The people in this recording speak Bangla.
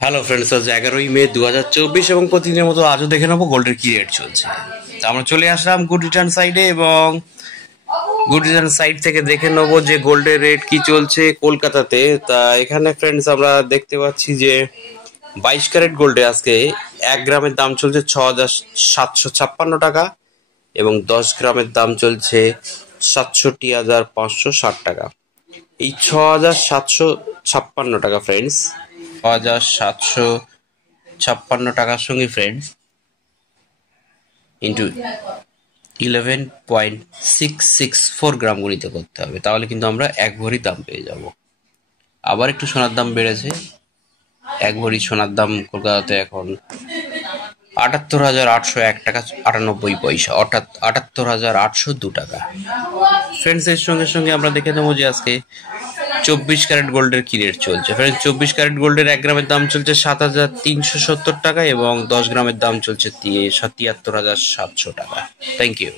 হ্যালো ফ্রেন্ডস, আজ 11ই মে 2024 এবং প্রতিদিনের মতো আজও দেখে নেবো গোল্ডের কি রেট চলছে। তা আমরা চলে আসলাম গুড রিটার্ন সাইডে এবং গুড রিটার্ন সাইড থেকে দেখে নেবো যে গোল্ডের রেট কি চলছে কলকাতাতে। তা এখানে ফ্রেন্ডস আমরা দেখতে পাচ্ছি যে 22 ক্যারেট গোল্ডে আজকে 1 গ্রামের দাম চলছে 6,756 টাকা এবং 10 গ্রামের দাম চলছে 67,560 টাকা। এই 6,756 টাকা ফ্রেন্ডস, 6,756 টাকার সঙ্গে ফ্রেন্ডস ইন্টু 11.664 গ্রাম গণিত করতে হবে, তাহলে কিন্তু আমরা 1 ভরি দাম পেয়ে যাব। আবার একটু সোনার দাম বেড়েছে, 1 ভরি সোনার দাম কলকাতাতে এখন 78,801 টাকা 98 পয়সা, অর্থাৎ 78,802 টাকা। ফ্রেন্ডস এর সঙ্গে সঙ্গে আমরা দেখে নেবো যে আজকে 24 ক্যারেট গোল্ডের কি রেট চলছে। ফ্রেন্ডস 24 ক্যারেট গোল্ডের 1 গ্রামের দাম চলছে 7,370 টাকা এবং 10 গ্রামের দাম চলছে 73,700 টাকা। Thank you.